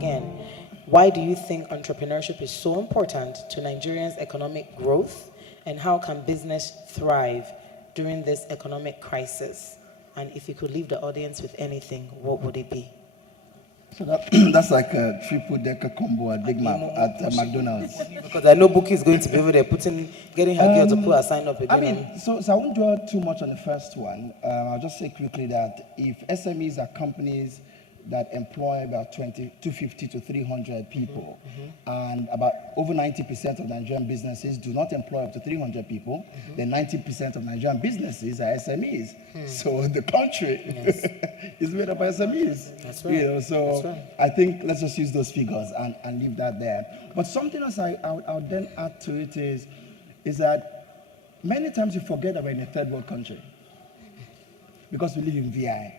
again. Why do you think entrepreneurship is so important to Nigerians' economic growth, and how can business thrive during this economic crisis? And if you could leave the audience with anything, what would it be? So that's like a triple-decker combo at Big Mac at McDonald's. Because I know Bookie is going to be over there getting her girl to put a sign up again. So I won't dwell too much on the first one. I'll just say quickly that if SMEs are companies that employ about 250 to 300 people, and about over 90% of Nigerian businesses do not employ up to 300 people, then 90% of Nigerian businesses are SMEs. So the country is made up of SMEs. That's right. So right. I think let's just use those figures and leave that there. But something else I'll then add to it is that many times you forget that we're in a third world country because we live in VI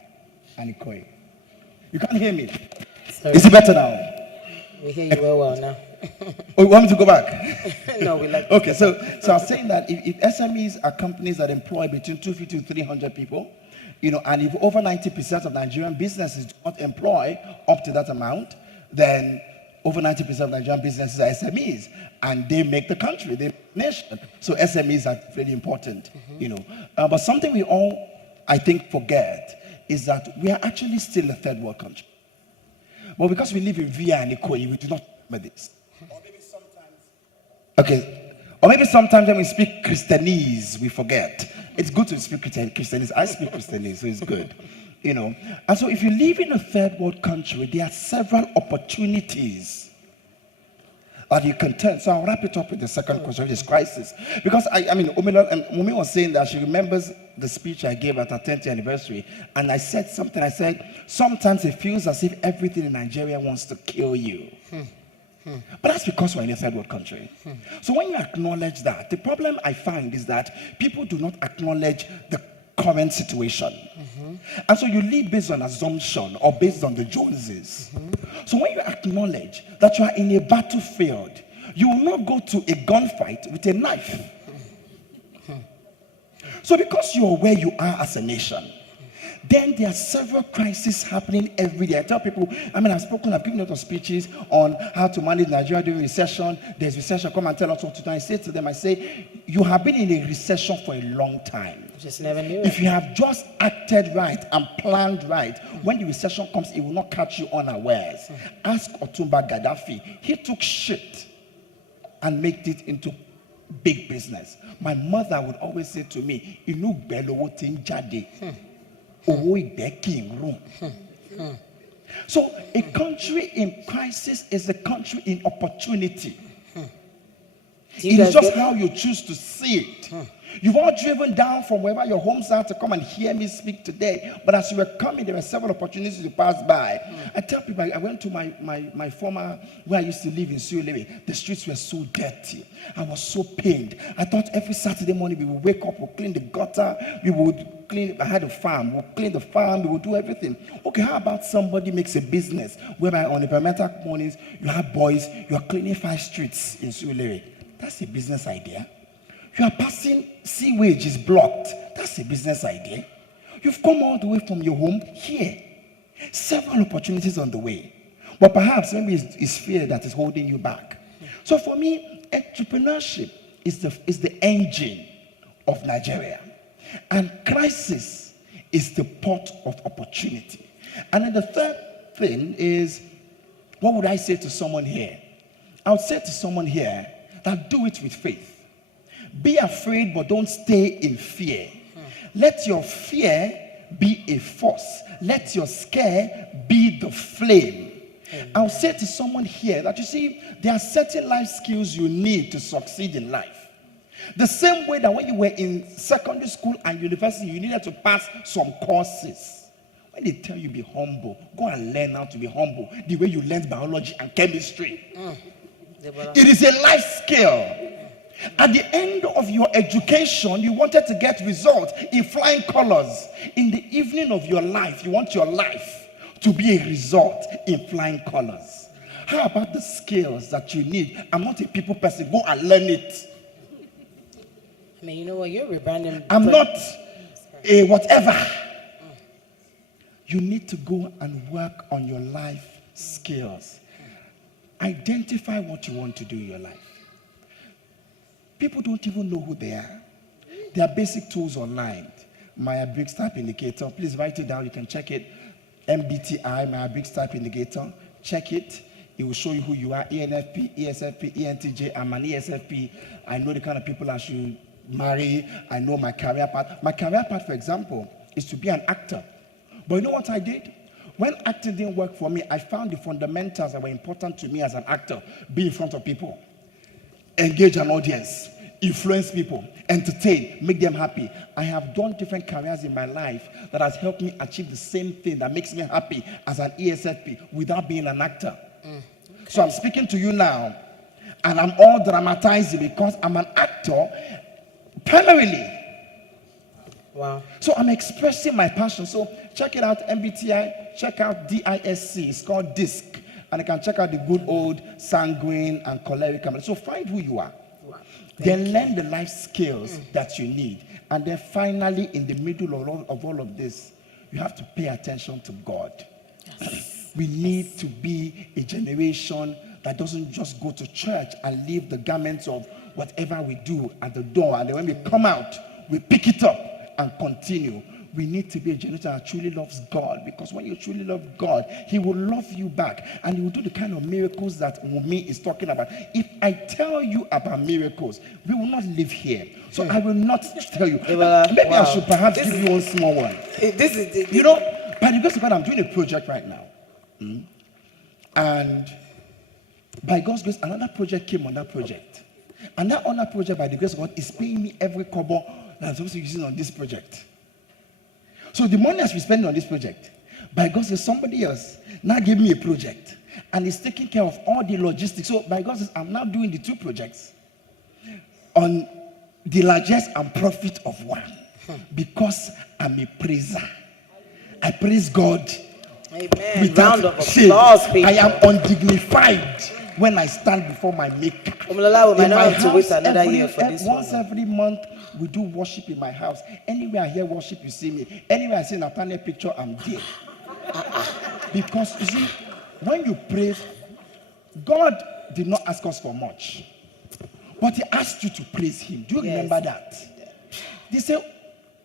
and Ikoyi. You can't hear me. Sorry. Is it better now? We hear you well now. Oh, you want me to go back? No, we like. Okay, so I was saying that if SMEs are companies that employ between 250 to 300 people, and if over 90% of Nigerian businesses do not employ up to that amount, then over 90% of Nigerian businesses are SMEs, and they make the country, they make the nation. So SMEs are really important, But something we all, I think, forget is that we are actually still a third world country. But because we live in Via and Ikoyi, we do not remember this. Or maybe sometimes when we speak Christianese, we forget. It's good to speak Christianese. I speak Christianese, so it's good. And so if you live in a third world country, there are several opportunities that you can turn. So I'll wrap it up with the second question, which is crisis. Because Mumi was saying that she remembers the speech I gave at her 10th anniversary, and I said something. I said, sometimes it feels as if everything in Nigeria wants to kill you. But that's because we're in a third world country. So when you acknowledge that, the problem I find is that people do not acknowledge the current situation. And so you live based on assumption or based on the Joneses. So when you acknowledge that you are in a battlefield, you will not go to a gunfight with a knife. So because you are where you are as a nation, then there are several crises happening every day. I tell people, I've given a lot of speeches on how to manage Nigeria during recession. There's recession, come and tell us what to do. I say to them, you have been in a recession for a long time. Just never knew. If you have just acted right and planned right, when the recession comes, it will not catch you unawares. Ask Otumba Gaddafi. He took shit and made it into big business. My mother would always say to me, Inu belowo tin jade. So a country in crisis is a country in opportunity. It is just how you choose to see it. You've all driven down from wherever your homes are to come and hear me speak today. But as you were coming, there were several opportunities to pass by. I tell people, I went to my former, where I used to live in Surulere. The streets were so dirty. I was so pained. I thought every Saturday morning we would wake up, we'll clean the gutter, we would clean, I had a farm, we'll clean the farm, we would do everything. Okay, how about somebody makes a business whereby on the environmental mornings, you have boys, you are cleaning 5 streets in Surulere. That's a business idea. You are passing, sewage is blocked. That's a business idea. You've come all the way from your home here. Several opportunities on the way. But perhaps maybe it's fear that is holding you back. So for me, entrepreneurship is the engine of Nigeria. And crisis is the port of opportunity. And then the third thing is, what would I say to someone here? I would say to someone here that do it with faith. Be afraid, but don't stay in fear. Let your fear be a force. Let your scare be the flame. I'll say to someone here that, you see, there are certain life skills you need to succeed in life. The same way that when you were in secondary school and university, you needed to pass some courses. When they tell you be humble, go and learn how to be humble the way you learned biology and chemistry. Debola. It is a life skill. At the end of your education, you wanted to get results in flying colors. In the evening of your life, you want your life to be a result in flying colors. How about the skills that you need? I'm not a people person. Go and learn it. I mean, you know what? You're rebranding. I'm not a whatever. You need to go and work on your life skills. Identify what you want to do in your life. People don't even know who they are. There are basic tools online. Myers-Briggs Type Indicator. Please write it down. You can check it. MBTI, Myers-Briggs Type Indicator. Check it. It will show you who you are. ENFP, ESFP, ENTJ. I'm an ESFP. I know the kind of people I should marry. I know my career path. My career path, for example, is to be an actor. But you know what I did? When acting didn't work for me, I found the fundamentals that were important to me as an actor. Be in front of people. Engage an audience. Influence people. Entertain. Make them happy. I have done different careers in my life that has helped me achieve the same thing that makes me happy as an ESFP without being an actor. Okay. So I'm speaking to you now, and I'm all dramatizing because I'm an actor primarily. Wow. So I'm expressing my passion. So check it out, MBTI. Check out DISC. It's called DISC. And you can check out the good old sanguine and choleric. So find who you are. Wow. Then learn the life skills that you need. And then finally, in the middle of all of this, you have to pay attention to God. Yes. We need to be a generation that doesn't just go to church and leave the garments of whatever we do at the door. And then when we come out, we pick it up and continue. We need to be a generation that truly loves God, because when you truly love God, He will love you back, and He will do the kind of miracles that Wumi is talking about. If I tell you about miracles, we will not live here. So I will not tell you. Maybe I should perhaps give you one small one. You know, by the grace of God, I'm doing a project right now. And by God's grace, another project came on that project. And that other project, by the grace of God, is paying me every kobo that I'm supposed to be using on this project. So the money has been spending on this project, by God's grace, somebody else now gave me a project and is taking care of all the logistics. So by God's grace, I'm now doing the two projects on the largest and profit of one, because I'm a praiser. I praise God. Amen. Round of applause, people. I am undignified when I stand before my Maker. Omilola, we might not have to wait another year for this once every month, we do worship in my house. Anywhere I hear worship, you see me. Anywhere I see Nathaniel picture, I'm there. Because you see, when you praise, God did not ask us for much, but He asked you to praise Him. Do you remember that? They say,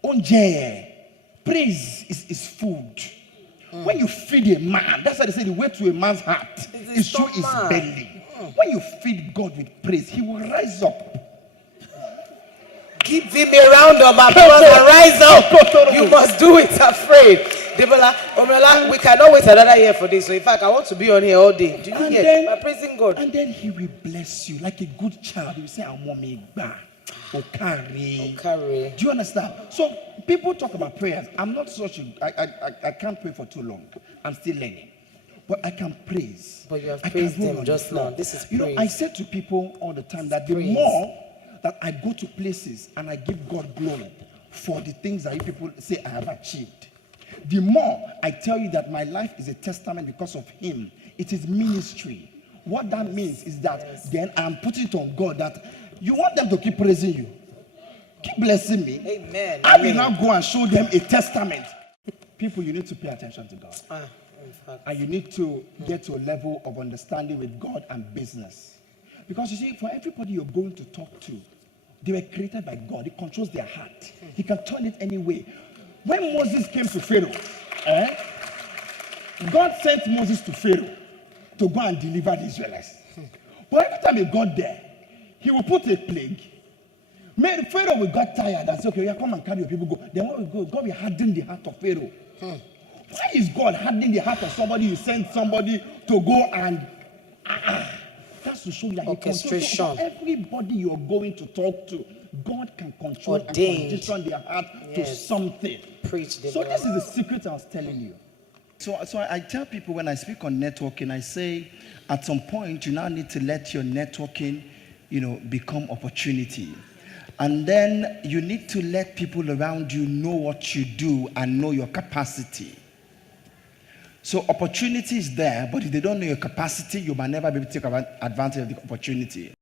Onje, praise is food. When you feed a man, that's why they say the way to a man's heart is through his belly. When you feed God with praise, He will rise up. Give Him a round of applause and rise up. You must do it afraid. Debola, Omilola, we cannot wait another year for this. So in fact, I want to be on here all day. Do you hear? By praising God. And then He will bless you like a good child. He will say, Okare. Do you understand? So people talk about prayers. I'm not such I can't pray for too long. I'm still learning. But I can praise. But you have praised Him just now. This is praise. You know, I say to people all the time that the more that I go to places and I give God glory for the things that you people say I have achieved, the more I tell you that my life is a testament because of Him. It is ministry. What that means is that then I'm putting it on God that you want them to keep praising you. Keep blessing me. Amen. I will now go and show them a testament. People, you need to pay attention to God. And you need to get to a level of understanding with God and business. Because you see, for everybody you're going to talk to, they were created by God. He controls their heart. He can turn it any way. When Moses came to Pharaoh, God sent Moses to Pharaoh to go and deliver the Israelites. But every time he got there, He will put a plague. Pharaoh will get tired and say, okay, come and carry your people, go. Then when we go, God will harden the heart of Pharaoh. Why is God hardening the heart of somebody? You send somebody to go and that's to show you that orchestration. Everybody you're going to talk to, God can control and condition their heart to something. Preach, so this is the secret I was telling you. So I tell people when I speak on networking, I say at some point you now need to let your networking, become opportunity. And then you need to let people around you know what you do and know your capacity. So opportunity is there, but if they don't know your capacity, you might never be able to take advantage of the opportunity.